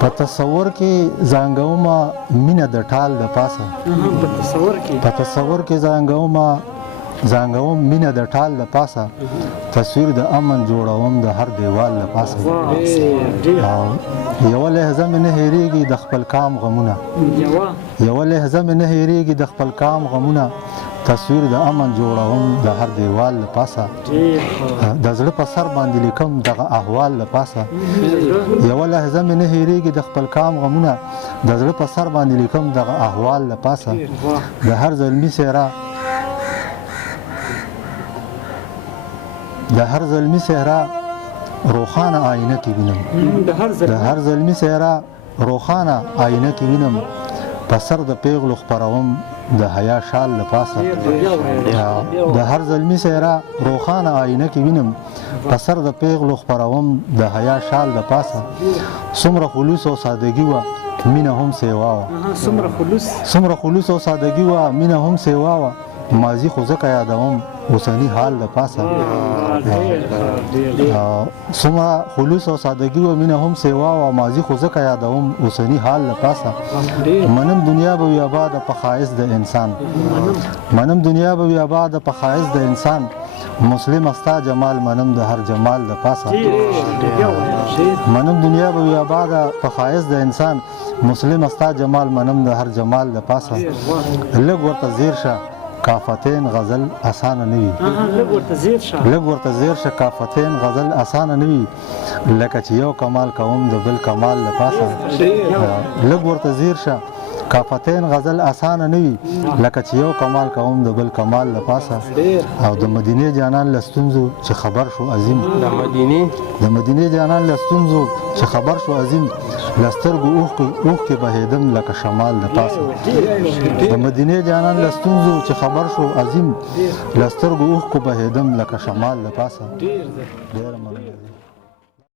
په تصور کې زانګومه مینه د ټال د پاسه په تصور کې زانګوم مینه د ټال د پاسه تصویر د امن جوړوم د هر دیوال د پاسه یوه لحظه مې نه هېرېږي د خپل کام غمونه یوه لحظه مې نه هېرېږي د خپل کام غمونه تصویر د امن جوړوم د هر دیوال د پاسه د زړه په سر باندې لیکم دغه احوال د پاسه یوه لحظه مې نه هېرېږي د خپل کام غمونه د زړه په سر باندې لیکم دغه احوال د پاسه د هر زلمي صحرا روخانه آینه کې وینم د هر زلمي صحرا روخانه آینه کې وینم په سر د پیغلو خپروم د حیا شال د پاسه د هر زلمي صحرا روخانه آینه کې وینم په سر د پیغلو خپروم د حیا شال د پاسه څومره خلوص او سادگی وه مینه هم سیوا وه څومره خلوص او سادگی وه مینه هم سیوا وه ماضي خو ځکه یادوم اوسني حال د پاسه څومره خلوص او سادگی وه مینه هم سیوا وه ماضي خو ځکه یادوم اوسني حال د پاسه منم دنیا به وي آباده په ښایست د انسان منم دنیا به وي آباده په ښایست د انسان مسلم ستا جمال منم د هر جمال د پاسه منم دنیا به وي آباده په ښایست د انسان مسلم ستا جمال منم د هر جمال د پاسه لږ ورته زیر شه کافتین غزل اسانه نه وي لږ ورته زیر شه کافتین غزل اسانه نه وي لکه چې یو کمال کوم د بل کمال د پاسه لږ ورته زیر شه کافتین غزل اسانه نه وي لکه چې یو کمال کوم د بل کمال د پاسه او د مدینې جانان له ستونزو چې خبر شو عظیم د مدینې جانان له ستونزو چې خبر شو عظیم له سترګو اوښکې بهېدم لکه شمال د پاسه د مدینې جانان له ستونزو چې خبر شو عظیم له سترګو اوښکو بهېدم لکه شمال د پاسه ډېره مننه